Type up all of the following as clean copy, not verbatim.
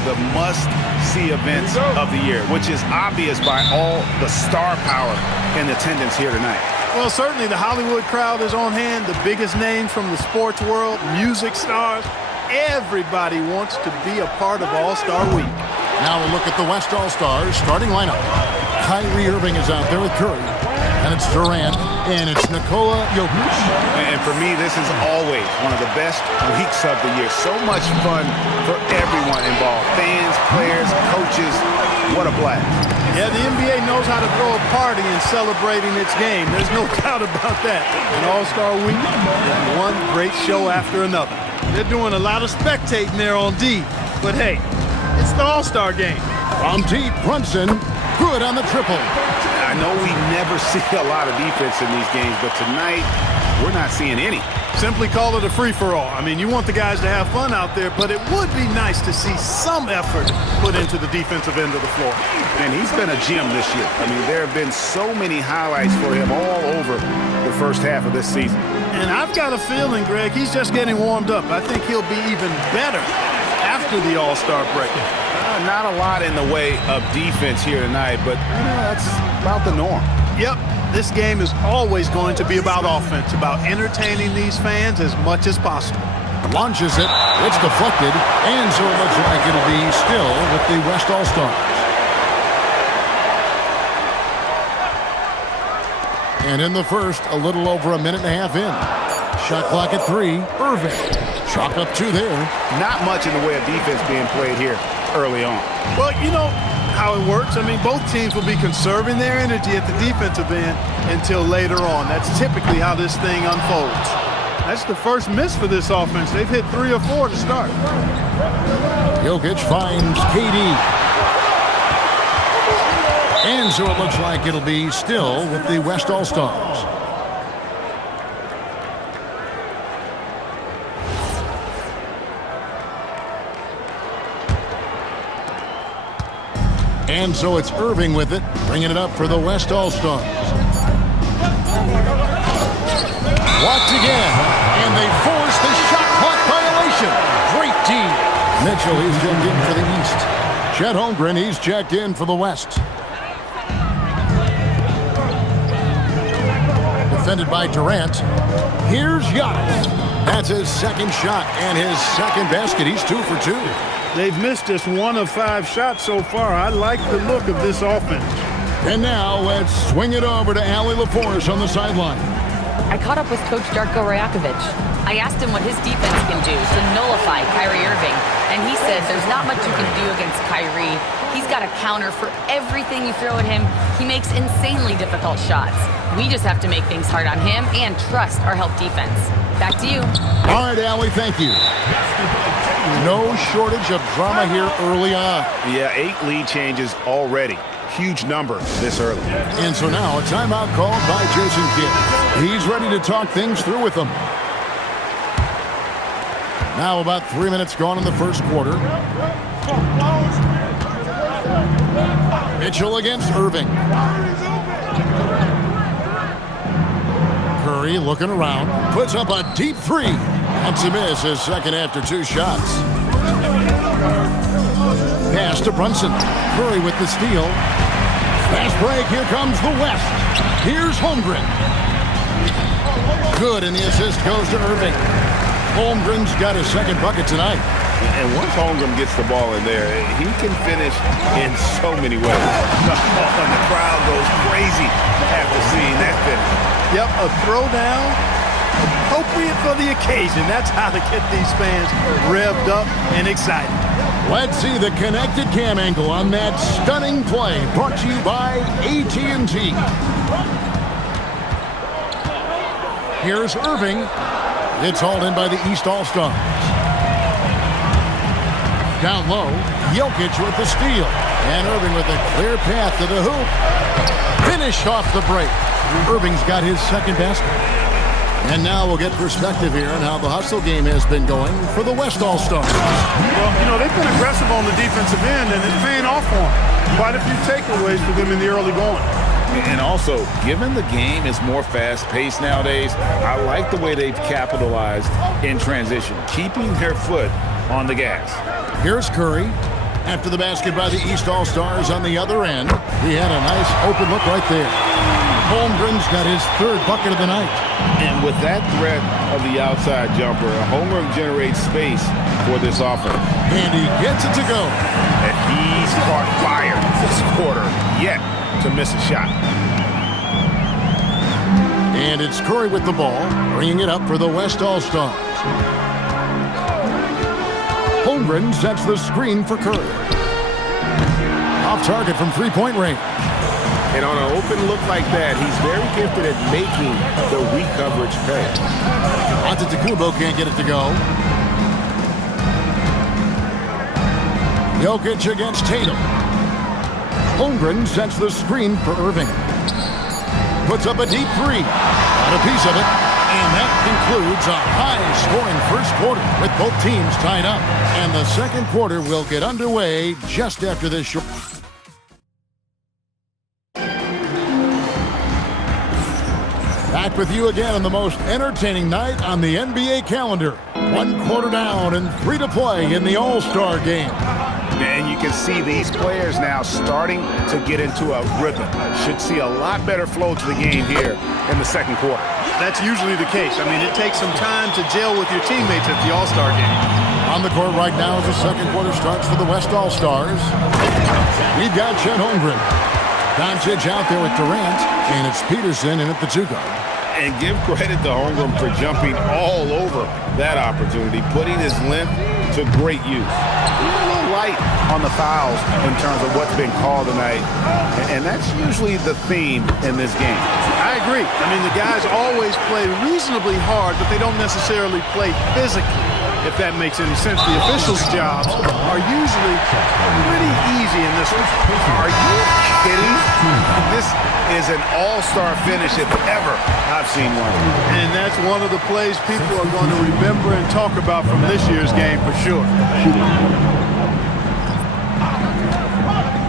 of the must-see events of the year, which is obvious by all the star power in attendance here tonight. Well, certainly the Hollywood crowd is on hand, the biggest names from the sports world, music stars. Everybody wants to be a part of All-Star Week. Now we'll look at the West All-Stars starting lineup. Kyrie Irving is out there with Curry. And it's Durant. And it's Nikola Jokic. And for me, this is always one of the best weeks of the year. So much fun for everyone involved. Fans, players, coaches. What a blast. Yeah, the NBA knows how to throw a party in celebrating its game. There's no doubt about that. An All-Star Week is one great show after another. They're doing a lot of spectating there on D. But hey, it's the All-Star game. From deep, Brunson. Good on the triple. I know we never see a lot of defense in these games, but tonight we're not seeing any. Simply call it a free-for-all. I mean, you want the guys to have fun out there, but it would be nice to see some effort put into the defensive end of the floor. And he's been a gem this year. I mean, there have been so many highlights for him all over the first half of this season. And I've got a feeling, Greg, he's just getting warmed up. I think he'll be even better after the All-Star break. Not a lot in the way of defense here tonight, but that's about the norm. Yep, this game is always going to be about offense, about entertaining these fans as much as possible. Launches it. It's deflected. And so it looks like it'll be still with the West All-Stars. And in the first, a little over a minute and a half in. Shot clock at 3. Irving. Chalk up 2 there. Not much in the way of defense being played here early on. Well, you know how it works. I mean, both teams will be conserving their energy at the defensive end until later on. That's typically how this thing unfolds. That's the first miss for this offense. They've hit 3 or 4 to start. Jokic finds KD. And so it looks like it'll be still with the West All-Stars. And so it's Irving with it, bringing it up for the West All-Stars. Blocked again, and they force the shot clock violation. Great team. Mitchell, he's checked in for the East. Chet Holmgren, he's checked in for the West. Defended by Durant. Here's Giannis. That's his second shot and his second basket. He's 2 for 2. They've missed just 1 of 5 shots so far. I like the look of this offense. And now let's swing it over to Allie LaForce on the sideline. I caught up with Coach Darko Rajakovic. I asked him what his defense can do to nullify Kyrie Irving, and he said there's not much you can do against Kyrie. He's got a counter for everything you throw at him. He makes insanely difficult shots. We just have to make things hard on him and trust our help defense. Back to you. All right, Allie, thank you. No shortage of drama here early on. Yeah, 8 lead changes already. Huge number this early. And so now a timeout called by Jason Kidd. He's ready to talk things through with them. Now about 3 minutes gone in the first quarter. Mitchell against Irving. Curry looking around. Puts up a deep 3. That's a miss, his second after 2 shots. Pass to Brunson. Curry with the steal. Fast break. Here comes the West. Here's Holmgren. Good, and the assist goes to Irving. Holmgren's got his second bucket tonight. And once Holmgren gets the ball in there, he can finish in so many ways. And the crowd goes crazy after seeing that finish. Yep, a throwdown appropriate for the occasion. That's how to get these fans revved up and excited. Let's see the connected cam angle on that stunning play, brought to you by AT&T. Here's Irving. It's hauled in by the East All-Stars. Down low, Jokic with the steal. And Irving with a clear path to the hoop. Finished off the break. Irving's got his second basket. And now we'll get perspective here on how the hustle game has been going for the West All-Stars. Well, you know, they've been aggressive on the defensive end, and it's paying off for them. Quite a few takeaways for them in the early going. And also, given the game is more fast-paced nowadays, I like the way they've capitalized in transition, keeping their foot on the gas. Here's Curry. After the basket by the East All-Stars on the other end, he had a nice open look right there. Holmgren's got his third bucket of the night. And with that threat of the outside jumper, Holmgren generates space for this offense. And he gets it to go. And he's caught fire this quarter, yet to miss a shot. And it's Curry with the ball, bringing it up for the West All-Stars. Holmgren sets the screen for Curry. Off target from three-point range. And on an open look like that, he's very gifted at making the weak coverage pay. Antetokounmpo can't get it to go. Jokic against Tatum. Holmgren sets the screen for Irving. Puts up a deep three. Got a piece of it. And that concludes a high-scoring first quarter with both teams tied up. And the second quarter will get underway just after this short. Back with you again on the most entertaining night on the NBA calendar. 1 quarter down and 3 to play in the All-Star game. And you can see these players now starting to get into a rhythm. Should see a lot better flow to the game here in the second quarter. That's usually the case. I mean, it takes some time to gel with your teammates at the All-Star game. On the court right now as the second quarter starts for the West All-Stars. We've got Chet Holmgren. Doncic out there with Durant, and it's Peterson in at the 2 guard. And give credit to Holmgren for jumping all over that opportunity, putting his length to great use. A little light on the fouls in terms of what's been called tonight, and that's usually the theme in this game. I agree. I mean, the guys always play reasonably hard, but they don't necessarily play physically, if that makes any sense. The officials' jobs are usually pretty easy in this one. Are you kidding? This is an all-star finish if ever I've seen one. And that's one of the plays people are going to remember and talk about from this year's game for sure.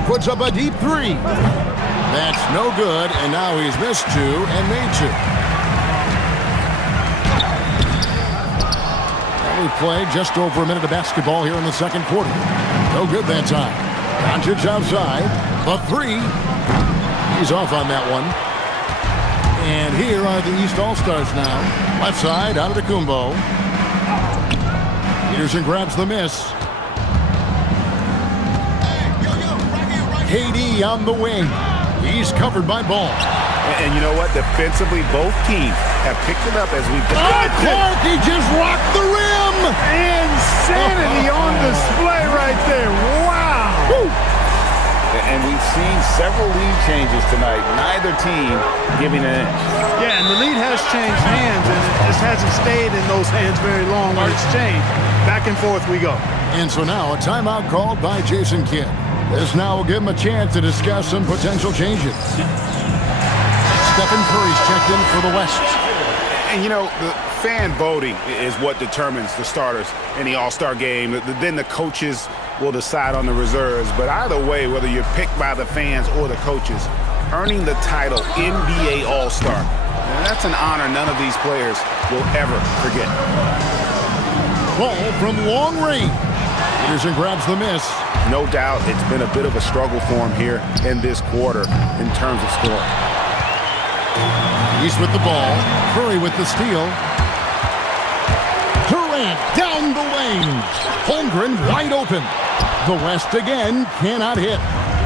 Puts up a deep three. That's no good, and now he's missed 2 and made 2. We played just over a minute of basketball here in the second quarter. No good that time. Doncic outside. The 3. He's off on that one. And here are the East All-Stars now. Left side, Antetokounmpo. Peterson grabs the miss. KD on the wing. He's covered by Ball. And you know what? Defensively, both teams have picked it up as we've discussed. Clark, he just rocked the rim. Insanity on display right there. Wow. Woo. And we've seen several lead changes tonight. Neither team giving an inch. Yeah, and the lead has changed hands, and it just hasn't stayed in those hands very long when it's changed. Back and forth we go. And so now a timeout called by Jason Kidd. This now will give him a chance to discuss some potential changes. Stephen Curry's checked in for the West. And, you know, the fan voting is what determines the starters in the All-Star game. Then the coaches will decide on the reserves. But either way, whether you're picked by the fans or the coaches, earning the title NBA All-Star, that's an honor none of these players will ever forget. Ball from long range. Peterson grabs the miss. No doubt it's been a bit of a struggle for him here in this quarter in terms of scoring. He's with the ball. Curry with the steal. Durant down the lane. Holmgren wide open. The West again cannot hit.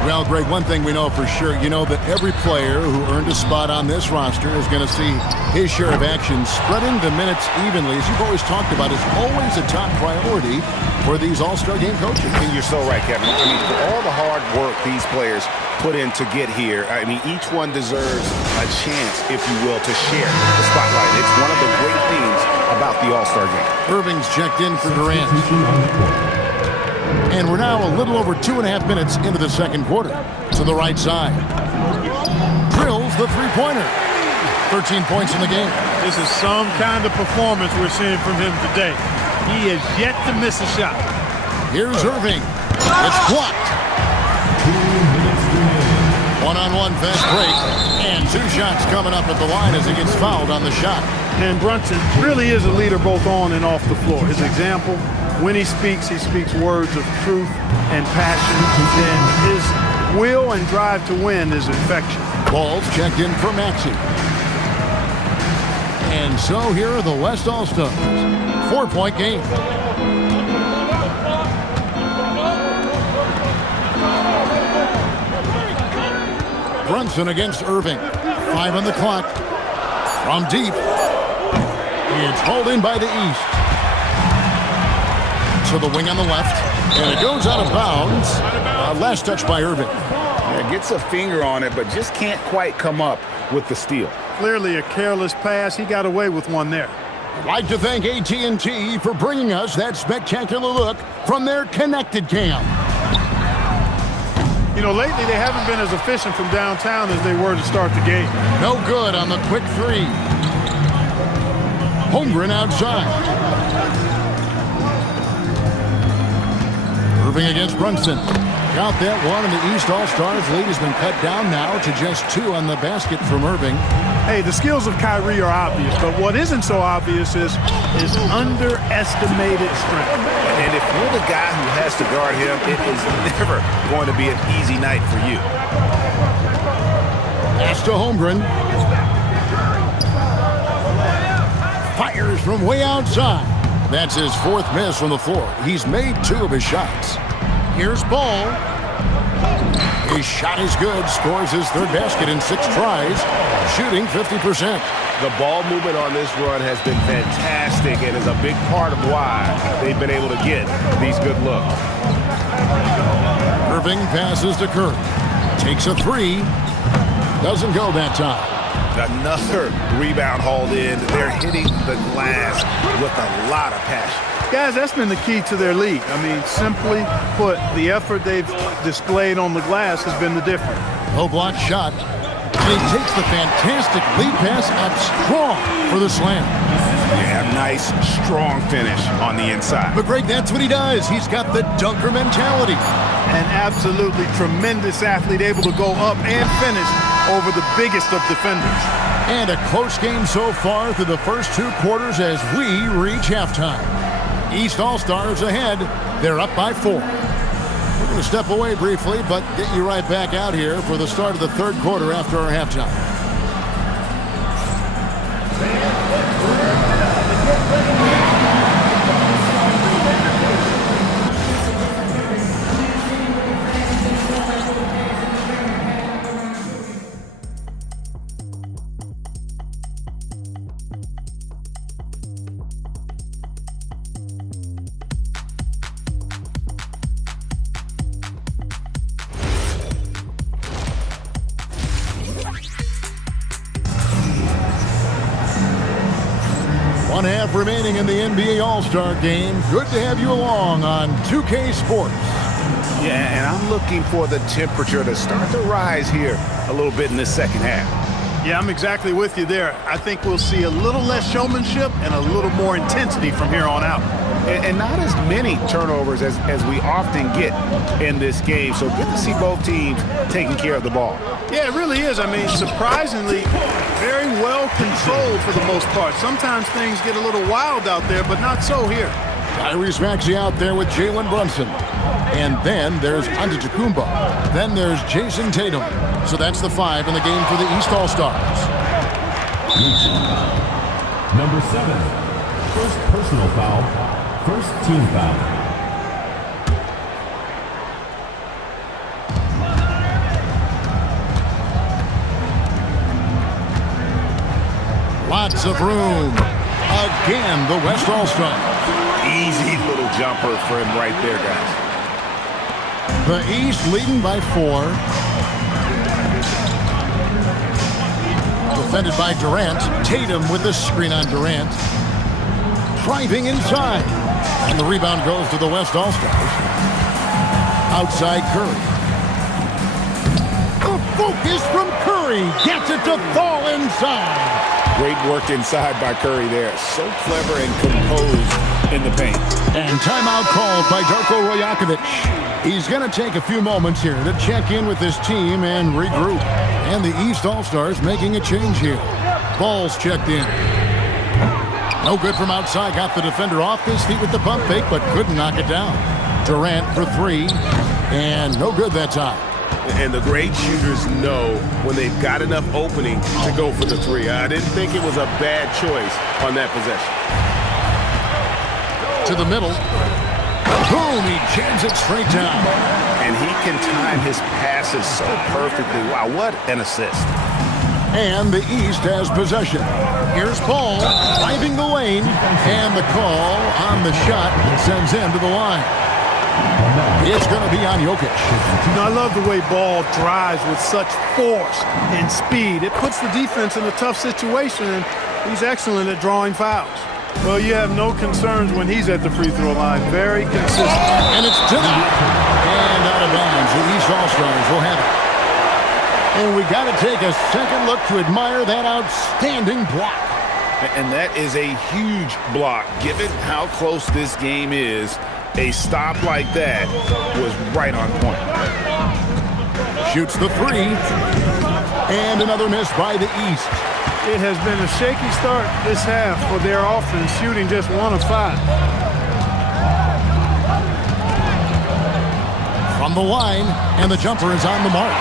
Well, Greg, one thing we know for sure, you know that every player who earned a spot on this roster is going to see his share of action. Spreading the minutes evenly, as you've always talked about, is always a top priority for these All-Star game coaches. And you're so right, Kevin. I mean, for all the hard work these players put in to get here, I mean, each one deserves a chance, if you will, to share the spotlight. It's one of the great things about the All-Star game. Irving's checked in for Durant. And we're now a little over 2.5 minutes into the second quarter. To the right side. Drills the three-pointer. 13 points in the game. This is some kind of performance we're seeing from him today. He has yet to miss a shot. Here's Irving. It's blocked. One-on-one fast break. And 2 shots coming up at the line as he gets fouled on the shot. And Brunson really is a leader both on and off the floor. His example When he speaks words of truth and passion, and his will and drive to win is infectious. Balls checked in for Maxey. And so here are the West All-Stars. 4-point game. Brunson against Irving. 5 on the clock. From deep. It's hauled in by the East. To the wing on the left. And it goes out of bounds. Last touch by Irving. Yeah, gets a finger on it, but just can't quite come up with the steal. Clearly a careless pass. He got away with one there. I'd like to thank AT&T for bringing us that spectacular look from their Connected Cam. You know, lately they haven't been as efficient from downtown as they were to start the game. No good on the quick three. Holmgren outside. Irving against Brunson. Got that one, and the East All-Stars lead has been cut down now to just 2 on the basket from Irving. Hey, the skills of Kyrie are obvious, but what isn't so obvious is his underestimated strength. And if you're the guy who has to guard him, it is never going to be an easy night for you. Pass to Holmgren. Fires from way outside. That's his 4th miss from the floor. He's made 2 of his shots. Here's Ball. His shot is good. Scores his 3rd basket in 6 tries. Shooting 50%. The ball movement on this run has been fantastic and is a big part of why they've been able to get these good looks. Irving passes to Curry. Takes a 3. Doesn't go that time. Another rebound hauled in. They're hitting the glass with a lot of passion. Guys, that's been the key to their lead. I mean, simply put, the effort they've displayed on the glass has been the difference. No block shot. And he takes the fantastic lead pass up strong for the slam. Yeah, nice, strong finish on the inside. But Greg, that's what he does. He's got the dunker mentality. An absolutely tremendous athlete, able to go up and finish over the biggest of defenders. And a close game so far through the first 2 quarters as we reach halftime. East All-Stars ahead. They're up by 4. We're going to step away briefly, but get you right back out here for the start of the 3rd quarter after our halftime. One half remaining in the NBA All-Star Game. Good to have you along on 2K Sports. Yeah, and I'm looking for the temperature to start to rise here a little bit in the second half. Yeah, I'm exactly with you there. I think we'll see a little less showmanship and a little more intensity from here on out. And not as many turnovers as we often get in this game. So good to see both teams taking care of the ball. Yeah, it really is. I mean, surprisingly, very well controlled for the most part. Sometimes things get a little wild out there, but not so here. Tyrese Maxey out there with Jalen Brunson. And then there's Antetokounmpo. Then there's Jason Tatum. So that's the 5 in the game for the East All-Stars. Number 7, first personal foul, first team foul. Lots of room. Again, the West All-Stars. Easy little jumper for him right there, guys. The East leading by 4. Defended by Durant. Tatum with the screen on Durant. Driving inside. And the rebound goes to the West All-Stars. Outside Curry. The focus from Curry. Gets it to fall inside. Great work inside by Curry there. So clever and composed in the paint. And timeout called by Darko Rajakovic. He's going to take a few moments here to check in with his team and regroup. And the East All-Stars making a change here. Ball's checked in. No good from outside. Got the defender off his feet with the pump fake, but couldn't knock it down. Durant for three, and no good that time. And the great shooters know when they've got enough opening to go for the three. I didn't think it was a bad choice on that possession. To the middle. Boom, he jams it straight down. And he can time his passes so perfectly. Wow, what an assist. And the East has possession. Here's Paul driving the lane, and the call on the shot sends him to the line. It's going to be on Jokic. You know, I love the way Ball drives with such force and speed. It puts the defense in a tough situation, and he's excellent at drawing fouls. Well, you have no concerns when he's at the free throw line. Very consistent. And it's to the and out of bounds. The East All-Stars will have it. And we got to take a second look to admire that outstanding block. And that is a huge block. Given how close this game is, a stop like that was right on point. Shoots the three. And another miss by the East. It has been a shaky start this half for their offense, shooting just 1 of 5. From the line, and the jumper is on the mark.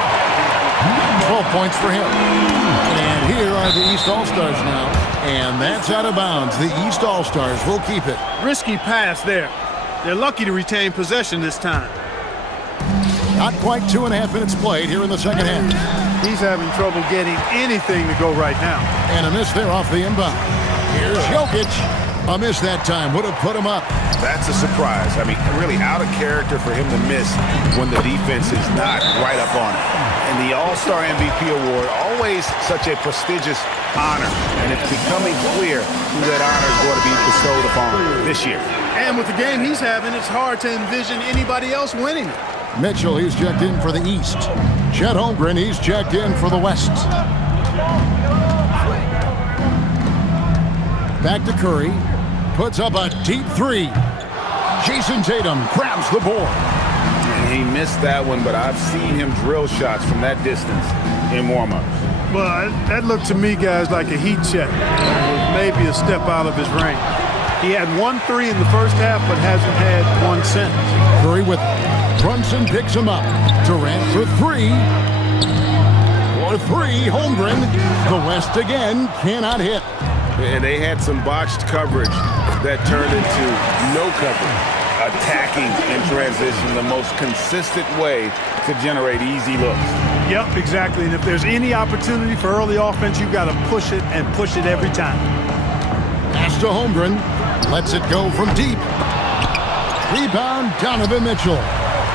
12 points for him. And here are the East All-Stars now. And that's out of bounds. The East All-Stars will keep it. Risky pass there. They're lucky to retain possession this time. Not quite 2.5 minutes played here in the second half. He's having trouble getting anything to go right now. And a miss there off the inbound. Here's Jokic. A miss that time. Would have put him up. That's a surprise. I mean, really out of character for him to miss when the defense is not right up on it. And the All-Star MVP award, always such a prestigious honor. And it's becoming clear who that honor is going to be bestowed upon this year. And with the game he's having, it's hard to envision anybody else winning it. Mitchell, he's checked in for the East. Chet Holmgren, he's checked in for the West. Back to Curry. Puts up a deep three. Jason Tatum grabs the board. And he missed that one, but I've seen him drill shots from that distance in warm-ups. Well, that looked to me, guys, like a heat check. Maybe a step out of his range. He had 1 3 in the first half, but hasn't had one since. Curry with it. Brunson picks him up. Durant for three. For three, Holmgren. The West again cannot hit. And they had some botched coverage that turned into no coverage. Attacking in transition, the most consistent way to generate easy looks. Yep, exactly. And if there's any opportunity for early offense, you've got to push it and push it every time. Pass to Holmgren. Lets it go from deep. Rebound, Donovan Mitchell.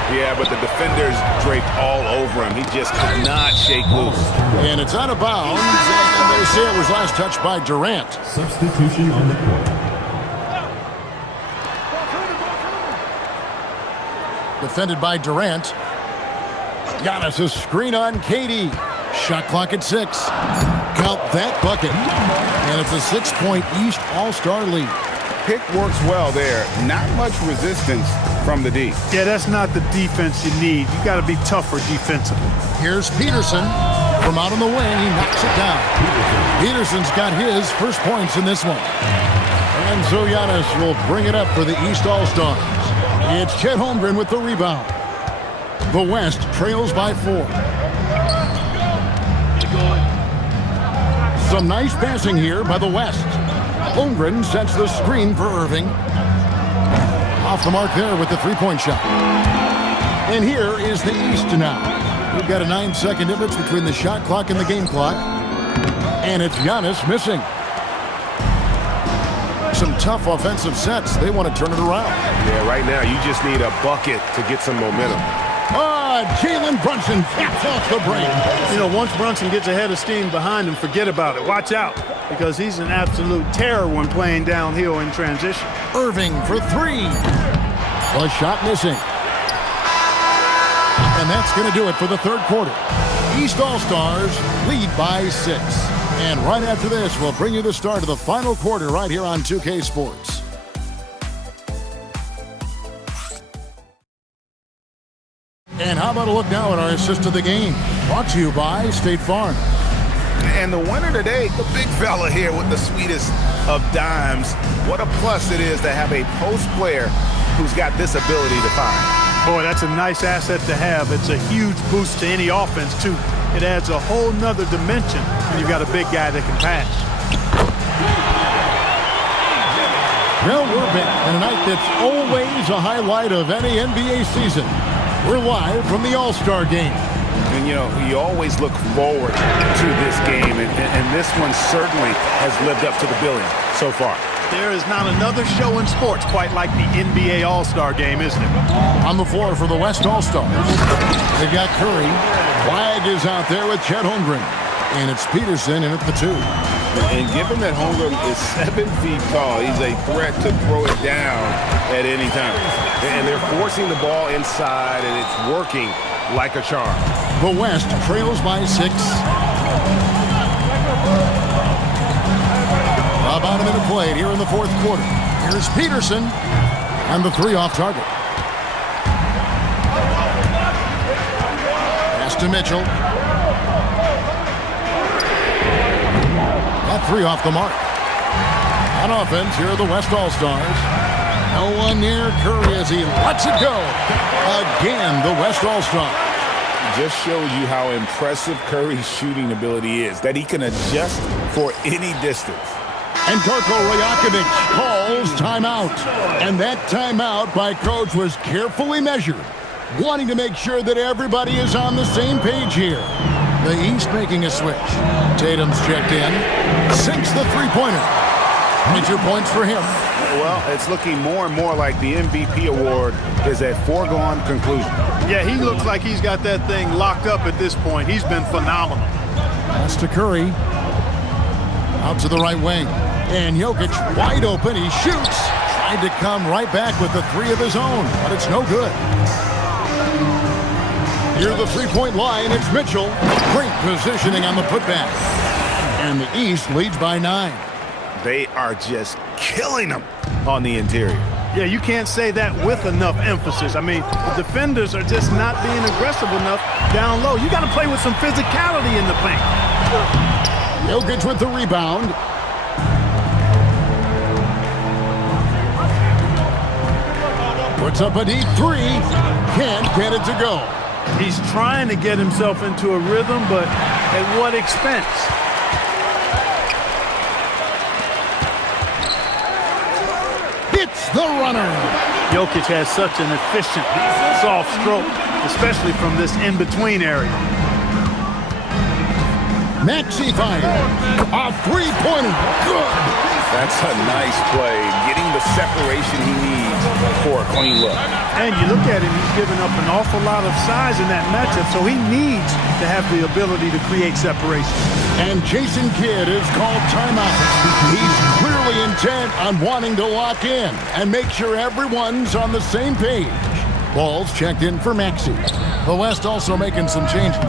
Yeah, but the defenders draped all over him. He just could not shake loose. And it's out of bounds. And they say it was last touched by Durant. Substitution on the court. Defended by Durant. Giannis' screen on KD. Shot clock at 6. Count that bucket. And it's a 6-point East All-Star lead. Pick works well there. Not much resistance from the D. Yeah, that's not the defense you need. You got to be tougher defensively. Here's Peterson. From out on the wing, he knocks it down. Peterson's got his first points in this one. And so Giannis will bring it up for the East All-Stars. It's Chet Holmgren with the rebound. The West trails by 4. Some nice passing here by the West. Holmgren sets the screen for Irving. Off the mark there with the three-point shot. And here is the East now. We've got a 9-second difference between the shot clock and the game clock. And it's Giannis missing. Some tough offensive sets. They want to turn it around. Yeah, right now you just need a bucket to get some momentum. Jalen Brunson taps off the break. You know, once Brunson gets ahead of steam behind him, forget about it. Watch out, because he's an absolute terror when playing downhill in transition. Irving for 3. A shot missing. And that's going to do it for the third quarter. East All-Stars lead by 6. And right after this, we'll bring you the start of the final quarter right here on 2K Sports. And how about a look now at our assist of the game? Brought to you by State Farm. And the winner today, the big fella here with the sweetest of dimes. What a plus it is to have a post player who's got this ability to find. Boy, that's a nice asset to have. It's a huge boost to any offense, too. It adds a whole nother dimension when you've got a big guy that can pass. Well, we're back in a night that's always a highlight of any NBA season. We're live from the All-Star Game. And, you know, you always look forward to this game, and this one certainly has lived up to the billing so far. There is not another show in sports quite like the NBA All-Star Game, is there? On the floor for the West All-Stars, they've got Curry. Flag is out there with Chet Holmgren. And it's Peterson in at the 2. And given that Holmgren is 7 feet tall, he's a threat to throw it down at any time. And they're forcing the ball inside, and it's working like a charm. The West trails by 6. About a minute played here in the fourth quarter. Here's Peterson, and the 3 off target. Pass to Mitchell. That 3 off the mark. On offense, here are the West All-Stars. No one near Curry as he lets it go. Again, the West All-Stars. Just shows you how impressive Curry's shooting ability is, that he can adjust for any distance. And Darko Rajakovic calls timeout. And that timeout by Coach was carefully measured, wanting to make sure that everybody is on the same page here. The East making a switch. Tatum's checked in. Sinks the three-pointer. Major points for him. Well, it's looking more and more like the MVP award is a foregone conclusion. Yeah, he looks like he's got that thing locked up at this point. He's been phenomenal. Pass to Curry. Out to the right wing. And Jokic wide open. He shoots. Tried to come right back with the 3 of his own, but it's no good. Near the three-point line, it's Mitchell. Great positioning on the putback. And the East leads by 9. They are just killing them on the interior. Yeah, you can't say that with enough emphasis. I mean, the defenders are just not being aggressive enough down low. You got to play with some physicality in the paint. Jokic with the rebound. Puts up a deep 3. Can't get it to go. He's trying to get himself into a rhythm, but at what expense? Hits the runner. Jokic has such an efficient, soft stroke, especially from this in-between area. Maxey fired. A three-pointer. Good. That's a nice play, getting the separation he needs for a clean look. And you look at him, he's given up an awful lot of size in that matchup, so he needs to have the ability to create separation. And Jason Kidd is called timeout. He's clearly intent on wanting to lock in and make sure everyone's on the same page. Ball's checked in for Maxey. The West also making some changes.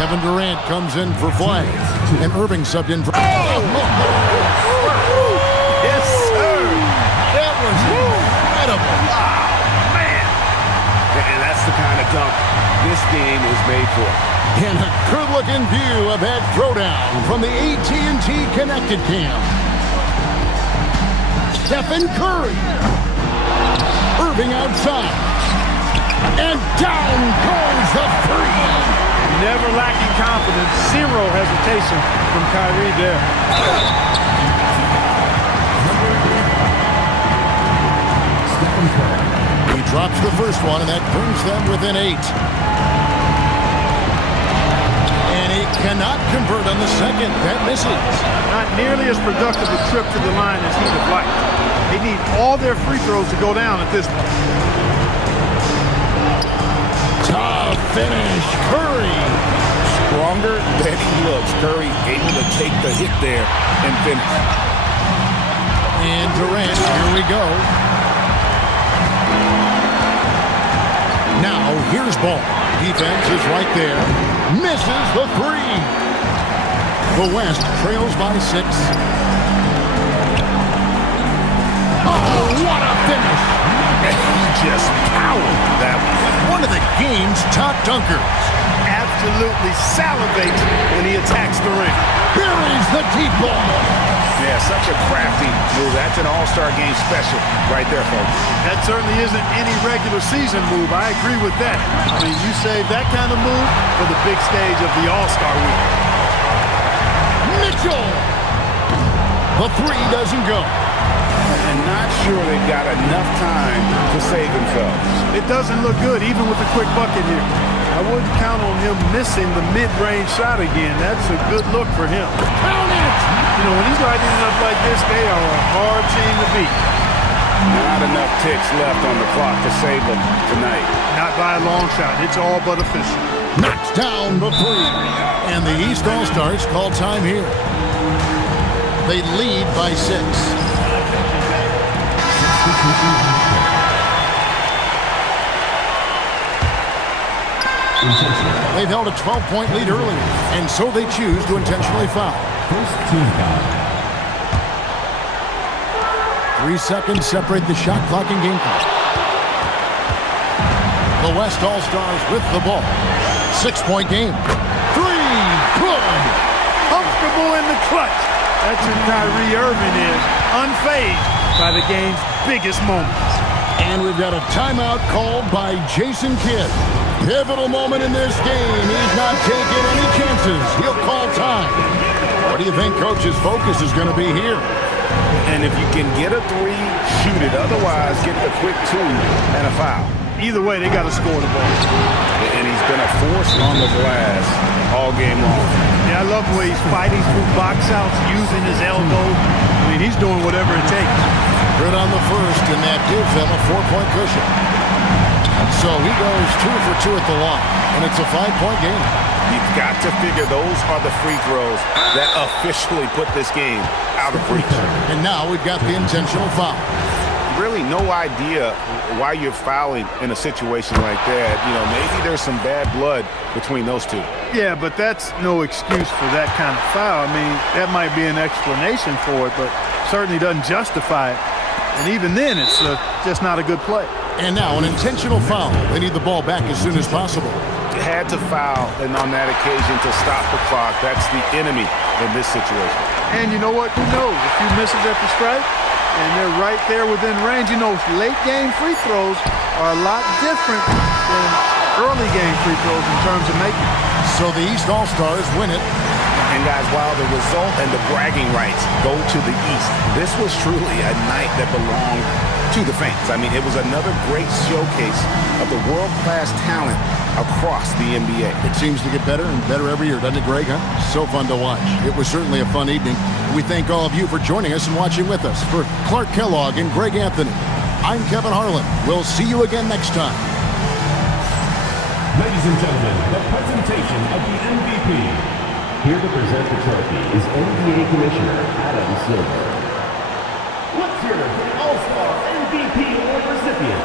Kevin Durant comes in for Flay. And Irving subbed in for... Yes, sir. That was incredible. Man! And that's the kind of dunk this game is made for. And a good-looking view of that throwdown from the AT&T Connected Cam. Stephen Curry. Irving outside. And down goes the 3. Never lacking confidence. Zero hesitation from Kyrie there. He drops the first one, and that brings them within 8. And he cannot convert on the second. That misses. Not nearly as productive a trip to the line as he would like. They need all their free throws to go down at this point. Tough finish. Curry. Stronger than he looks. Curry able to take the hit there and finish. And Durant, here we go. Now, here's ball. Defense is right there. Misses the 3. The West trails by 6. Oh, what a finish. And he just powered that one. One of the game's top dunkers. absolutely salivates when he attacks the ring. Buries the deep ball. Yeah, such a crafty move. That's an all-star game special right there, folks. That certainly isn't any regular season move. I agree with that. I mean, you save that kind of move for the big stage of the All-Star Week. Mitchell. The three doesn't go. And not sure they've got enough time to save themselves. It doesn't look good, even with the quick bucket here. I wouldn't count on him missing the mid-range shot again. That's a good look for him. Count it. You know, when he's lighting it up like this, they are a hard team to beat. Not enough ticks left on the clock to save them tonight. Not by a long shot. It's all but official. Knocks down the three. And the East All-Stars call time here. They lead by 6. They've held a 12-point lead earlier, and so they choose to intentionally foul. First team foul. 3 seconds separate the shot clock and game clock. The West All-Stars with the ball. 6-point game. 3, good! Comfortable in the clutch. That's who Kyrie Irving is. Unfazed by the game's biggest moments. And we've got a timeout called by Jason Kidd. Pivotal moment in this game. He's not taking any chances. He'll call time. What do you think Coach's focus is going to be here? And if you can get a 3, shoot it. Otherwise, get the quick 2 and a foul. Either way, they got to score the ball. And he's been a force on the glass all game long. Yeah, I love the way he's fighting through box outs, using his elbow. I mean, he's doing whatever it takes. Good on the first, and that gives them a 4-point cushion. So he goes 2 for 2 at the line, and it's a 5-point game. You've got to figure those are the free throws that officially put this game out of reach. And now we've got the intentional foul. Really no idea why you're fouling in a situation like that. You know, maybe there's some bad blood between those two. Yeah, but that's no excuse for that kind of foul. I mean, that might be an explanation for it, but certainly doesn't justify it. And even then, it's just not a good play. And now an intentional foul. They need the ball back as soon as possible. Had to foul, and on that occasion to stop the clock. That's the enemy in this situation. And you know what? Who knows? A few misses at the strike, and they're right there within range. You know, late game free throws are a lot different than early game free throws in terms of making. So the East All-Stars win it. And guys, while the result and the bragging rights go to the East, this was truly a night that belonged to the fans. I mean, it was another great showcase of the world-class talent across the NBA. It seems to get better and better every year, doesn't it, Greg? Huh? So fun to watch. It was certainly a fun evening. We thank all of you for joining us and watching with us. For Clark Kellogg and Greg Anthony, I'm Kevin Harlan. We'll see you again next time. Ladies and gentlemen, the presentation of the MVP. Here to present the trophy is NBA Commissioner Adam Silver. Let's hear it for the All-Star MVP Award recipient,